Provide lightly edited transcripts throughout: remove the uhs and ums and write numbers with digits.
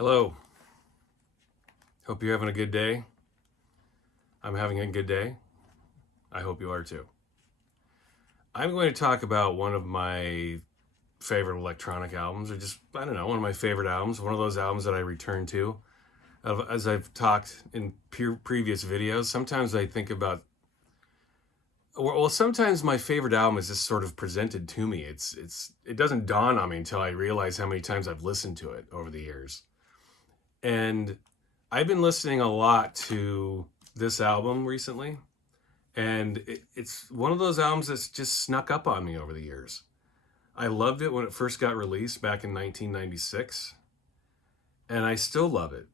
Hello. Hope you're having a good day. I'm having a good day. I hope you are too. I'm going to talk about one of my favorite electronic albums, or just, I don't know, one of my favorite albums, one of those albums that I return to. As I've talked in previous videos, sometimes I think about, well, sometimes my favorite album is just sort of presented to me. It doesn't dawn on me until I realize how many times I've listened to it over the years. And I've been listening a lot to this album recently, and it's one of those albums that's just snuck up on me over the years. I loved it when it first got released back in 1996, and I still love it.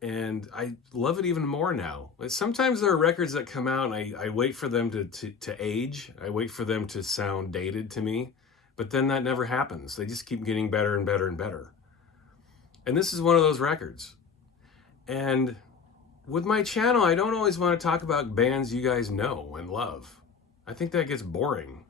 And I love it even more now. Sometimes there are records that come out and I wait for them to age. I wait for them to sound dated to me, but then that never happens. They just keep getting better and better and better. And this is one of those records. And with my channel, I don't always want to talk about bands you guys know and love. I think that gets boring.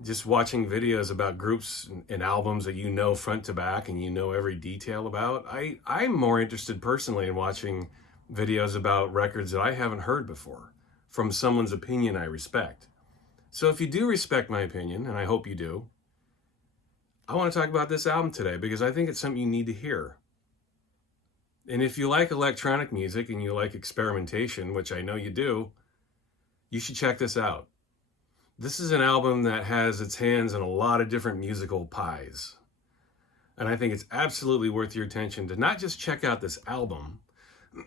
Just watching videos about groups and albums that you know front to back and you know every detail about. I'm more interested personally in watching videos about records that I haven't heard before from someone's opinion I respect. So if you do respect my opinion, and I hope you do, I want to talk about this album today because I think it's something you need to hear. And if you like electronic music and you like experimentation, which I know you do, you should check this out. This is an album that has its hands in a lot of different musical pies. And I think it's absolutely worth your attention to not just check out this album,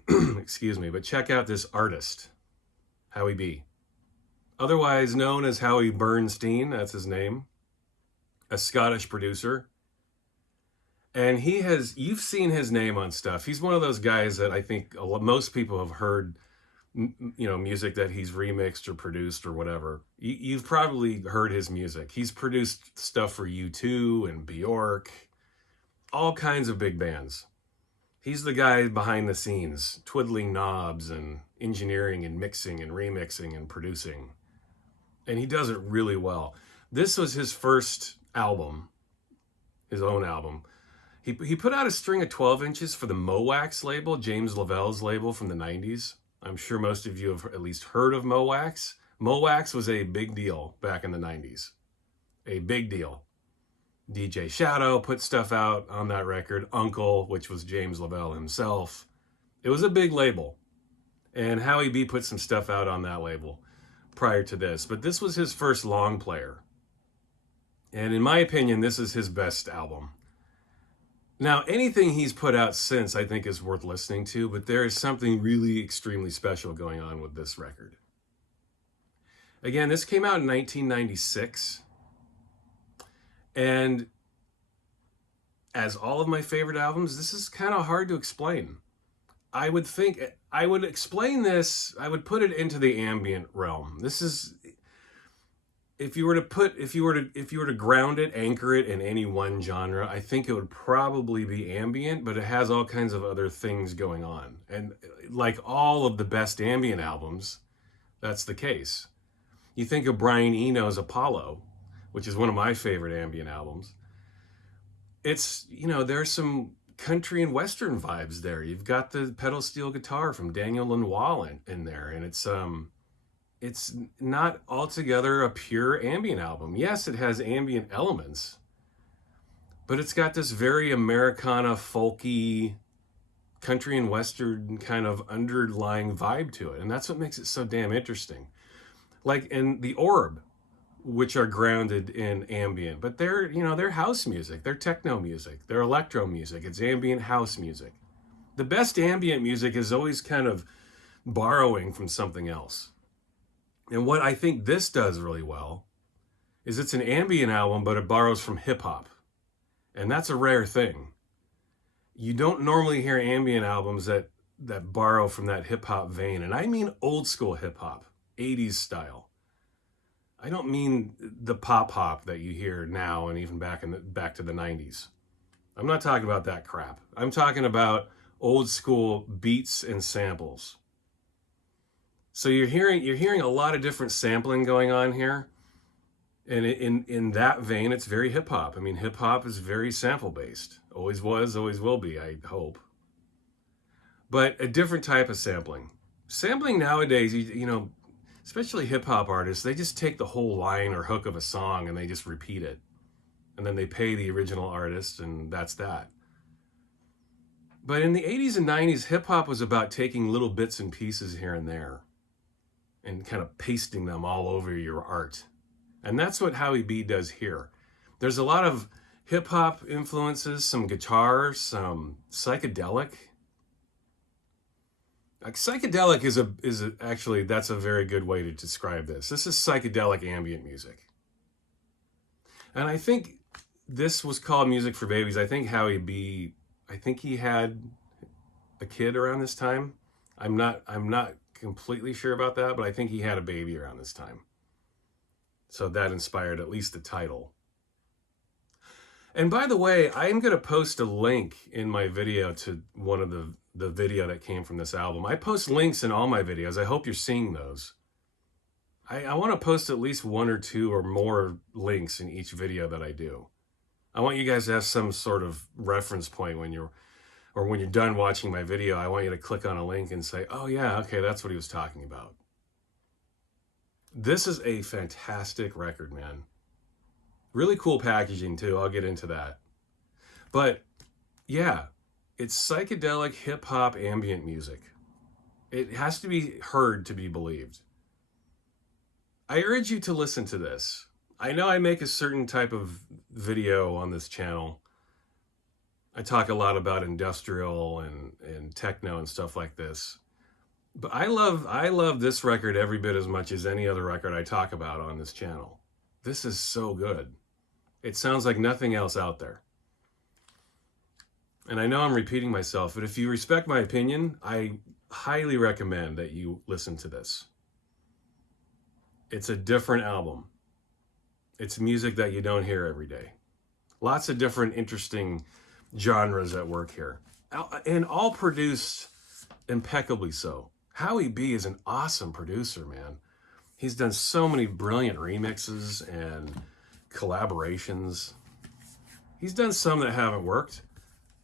excuse me, but check out this artist, Howie B. Otherwise known as Howie Bernstein, that's his name, a Scottish producer. And you've seen his name on stuff. He's one of those guys that I think most people have heard, music that he's remixed or produced or whatever. You've probably heard his music. He's produced stuff for U2 and Bjork, all kinds of big bands. He's the guy behind the scenes, twiddling knobs and engineering and mixing and remixing and producing. And he does it really well. This was his first album, his own album. He put out a string of 12 inches for the Mowax label, James Lavelle's label from the 90s. I'm sure most of you have at least heard of Mowax. Mowax was a big deal back in the 90s. A big deal. DJ Shadow put stuff out on that record. Uncle, which was James Lavelle himself. It was a big label. And Howie B put some stuff out on that label prior to this. But this was his first long player. And in my opinion, this is his best album. Now, anything he's put out since, I think, is worth listening to, but there is something really extremely special going on with this record. Again, this came out in 1996, and as all of my favorite albums, this is kind of hard to explain. I would think I would explain this, I would put it into the ambient realm. This is, if you were to ground it, anchor it in any one genre, I think it would probably be ambient, but it has all kinds of other things going on. And like all of the best ambient albums, that's the case. You think of Brian Eno's Apollo, which is one of my favorite ambient albums. It's, there's some country and western vibes there. You've got the pedal steel guitar from Daniel Lanois in there, and it's not altogether a pure ambient album. Yes, it has ambient elements, but it's got this very Americana, folky, country and western kind of underlying vibe to it. And that's what makes it so damn interesting. Like in The Orb, which are grounded in ambient, but they're house music, they're techno music, they're electro music, it's ambient house music. The best ambient music is always kind of borrowing from something else. And what I think this does really well is it's an ambient album, but it borrows from hip hop. And that's a rare thing. You don't normally hear ambient albums that borrow from that hip hop vein. And I mean old school hip hop, 80s style. I don't mean the pop hop that you hear now and even back to the 90s. I'm not talking about that crap. I'm talking about old school beats and samples. So you're hearing a lot of different sampling going on here. And in that vein, it's very hip hop. I mean, hip hop is very sample based. Always was, always will be, I hope. But a different type of sampling. Sampling nowadays, you know, especially hip hop artists, they just take the whole line or hook of a song and they just repeat it. And then they pay the original artist, and that's that. But in the 80s and 90s, hip hop was about taking little bits and pieces here and there and kind of pasting them all over your art. And that's what Howie B does here. There's a lot of hip hop influences, some guitar, some psychedelic. Like psychedelic is actually, that's a very good way to describe this. This is psychedelic ambient music. And I think this was called Music for Babies. I think Howie B, I think he had a kid around this time. I'm not completely sure about that, but I think he had a baby around this time. So that inspired at least the title. And by the way, I'm going to post a link in my video to one of the video that came from this album. I post links in all my videos. I hope you're seeing those. I want to post at least one or two or more links in each video that I do. I want you guys to have some sort of reference point when you're done watching my video. I want you to click on a link and say, oh yeah, okay, that's what he was talking about. This is a fantastic record, man. Really cool packaging too. I'll get into that. But yeah, it's psychedelic hip hop ambient music. It has to be heard to be believed. I urge you to listen to this. I know I make a certain type of video on this channel. I talk a lot about industrial and techno and stuff like this. But I love this record every bit as much as any other record I talk about on this channel. This is so good. It sounds like nothing else out there. And I know I'm repeating myself, but if you respect my opinion, I highly recommend that you listen to this. It's a different album. It's music that you don't hear every day. Lots of different interesting genres at work here. And all produced impeccably so. Howie B is an awesome producer, man. He's done so many brilliant remixes and collaborations. He's done some that haven't worked,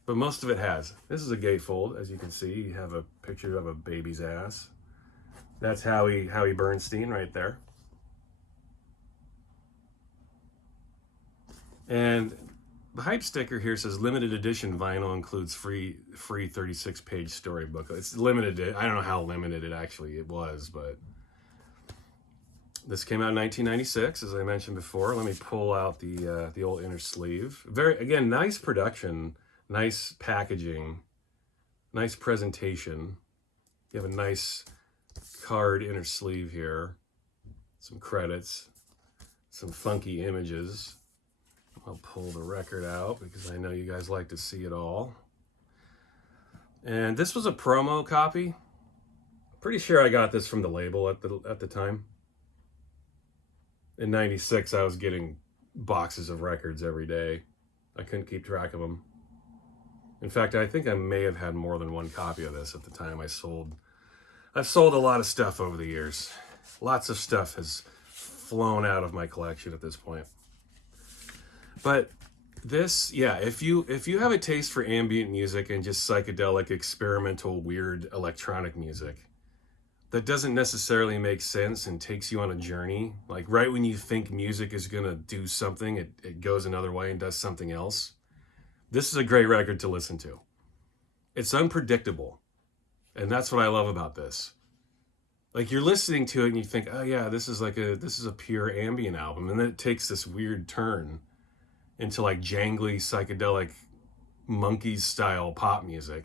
but most of it has. This is a gatefold, as you can see. You have a picture of a baby's ass. That's Howie Bernstein right there. And the hype sticker here says limited edition vinyl includes free 36-page storybook. It's limited. I don't know how limited it was, but this came out in 1996, as I mentioned before. Let me pull out the old inner sleeve. Again, nice production, nice packaging, nice presentation. You have a nice card inner sleeve here, some credits, some funky images. I'll pull the record out because I know you guys like to see it all. And this was a promo copy. Pretty sure I got this from the label at the time. In 96, I was getting boxes of records every day. I couldn't keep track of them. In fact, I think I may have had more than one copy of this at the time. I've sold a lot of stuff over the years. Lots of stuff has flown out of my collection at this point. But this, yeah, if you have a taste for ambient music and just psychedelic, experimental, weird electronic music that doesn't necessarily make sense and takes you on a journey, like right when you think music is gonna do something, it goes another way and does something else. This is a great record to listen to. It's unpredictable. And that's what I love about this. Like you're listening to it and you think, oh yeah, this is a pure ambient album. And then it takes this weird turn into like jangly, psychedelic, monkeys style pop music.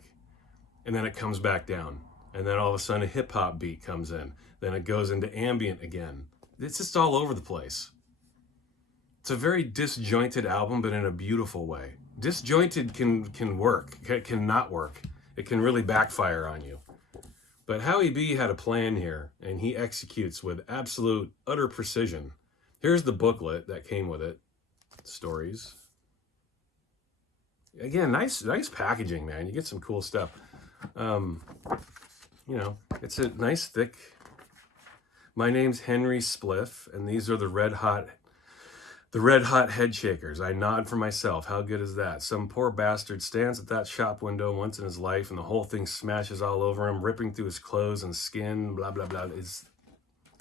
And then it comes back down. And then all of a sudden a hip hop beat comes in. Then it goes into ambient again. It's just all over the place. It's a very disjointed album, but in a beautiful way. Disjointed can work, can not work. It can really backfire on you. But Howie B had a plan here, and he executes with absolute, utter precision. Here's the booklet that came with it. Stories. Again, nice packaging, man. You get some cool stuff. You know, it's a nice thick. My name's Henry Spliff, and these are the Red Hot The Red Hot Head Shakers. I nod for myself. How good is that? Some poor bastard stands at that shop window once in his life and the whole thing smashes all over him, ripping through his clothes and skin, blah, blah, blah. It's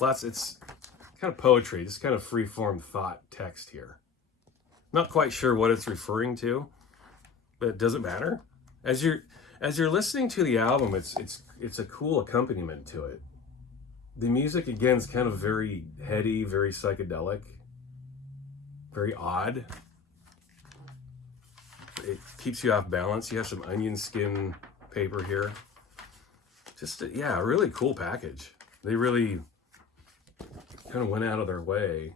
kind of poetry, just kind of free-form thought text here. Not quite sure what it's referring to, but it doesn't matter. As you're listening to the album, it's a cool accompaniment to it. The music, again, is kind of very heady, very psychedelic. Very odd. It keeps you off balance. You have some onion skin paper here. Just, yeah, a really cool package. They really kind of went out of their way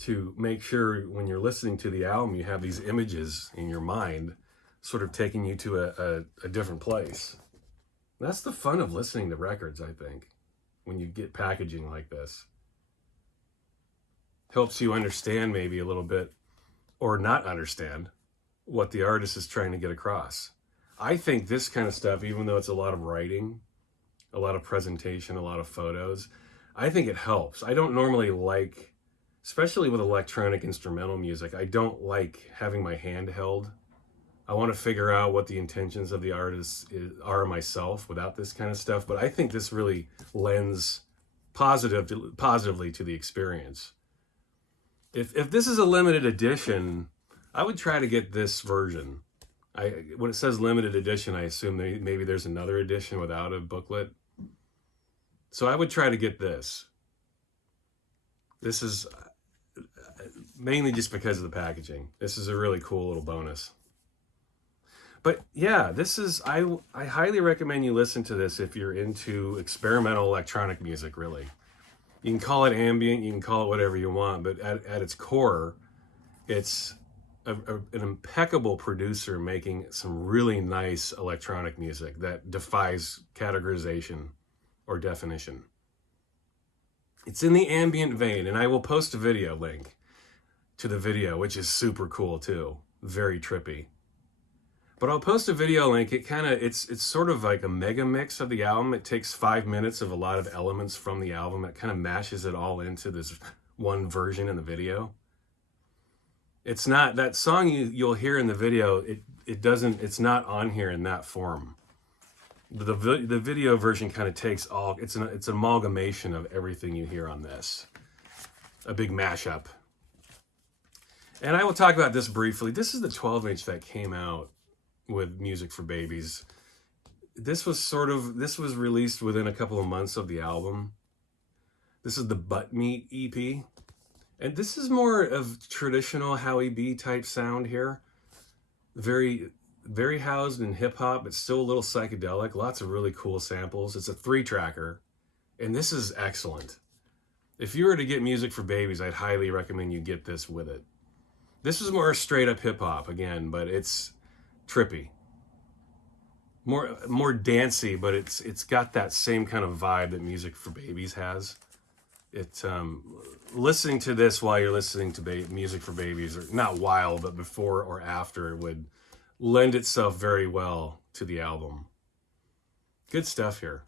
to make sure when you're listening to the album, you have these images in your mind sort of taking you to a different place. That's the fun of listening to records, I think, when you get packaging like this. Helps you understand maybe a little bit, or not understand, what the artist is trying to get across. I think this kind of stuff, even though it's a lot of writing, a lot of presentation, a lot of photos, I think it helps. I don't normally like, especially with electronic instrumental music, I don't like having my hand held. I want to figure out what the intentions of the artist are myself without this kind of stuff, but I think this really lends positively to the experience. If this is a limited edition, I would try to get this version. When it says limited edition, I assume maybe there's another edition without a booklet. So I would try to get this. This is mainly just because of the packaging. This is a really cool little bonus. But yeah, this is, I highly recommend you listen to this if you're into experimental electronic music, really. You can call it ambient, you can call it whatever you want, but at its core, it's an impeccable producer making some really nice electronic music that defies categorization or definition. It's in the ambient vein, and I will post a video link to the video, which is super cool too, very trippy. But I'll post a video link. It's sort of like a mega mix of the album. It takes 5 minutes of a lot of elements from the album. It kind of mashes it all into this one version in the video. It's not that song you'll hear in the video. It's not on here in that form. The video version kind of takes all. It's an amalgamation of everything you hear on this. A big mashup. And I will talk about this briefly. This is the 12-inch that came out with Music for Babies. This was released within a couple of months of the album. This is the Butt Meat EP. And this is more of traditional Howie B type sound here. Very, very housed in hip hop, but still a little psychedelic. Lots of really cool samples. It's a 3-tracker. And this is excellent. If you were to get Music for Babies, I'd highly recommend you get this with it. This is more straight up hip hop again, but it's trippy, more dancey, but it's got that same kind of vibe that Music for Babies has. It's listening to this while you're listening to Music for Babies, or not while, but before or after, would lend itself very well to the album. Good stuff here,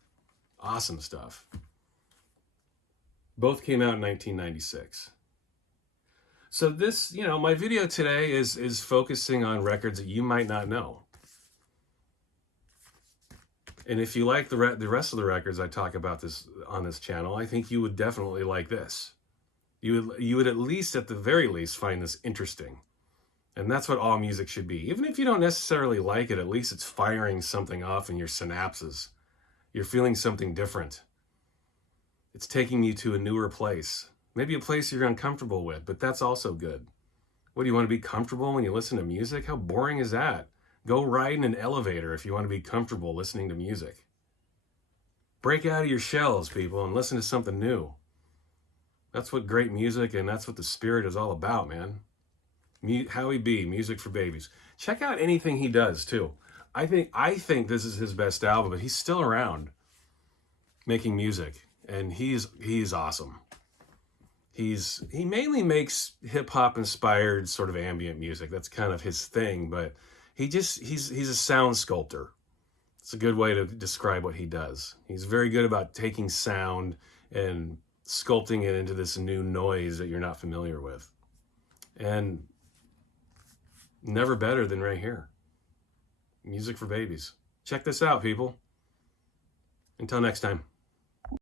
awesome stuff. Both came out in 1996. So this, my video today is focusing on records that you might not know. And if you like the rest of the records I talk about on this channel, I think you would definitely like this. You would at the very least find this interesting. And that's what all music should be. Even if you don't necessarily like it, at least it's firing something off in your synapses. You're feeling something different. It's taking you to a newer place. Maybe a place you're uncomfortable with, but that's also good. What, do you want to be comfortable when you listen to music? How boring is that? Go ride in an elevator if you want to be comfortable listening to music. Break out of your shells, people, and listen to something new. That's what great music and that's what the spirit is all about, man. Howie B, Music for Babies. Check out anything he does, too. I think this is his best album, but he's still around making music, and he's awesome. He mainly makes hip-hop inspired sort of ambient music. That's kind of his thing, but he's a sound sculptor. It's a good way to describe what he does. He's very good about taking sound and sculpting it into this new noise that you're not familiar with. And never better than right here. Music for babies. Check this out, people. Until next time.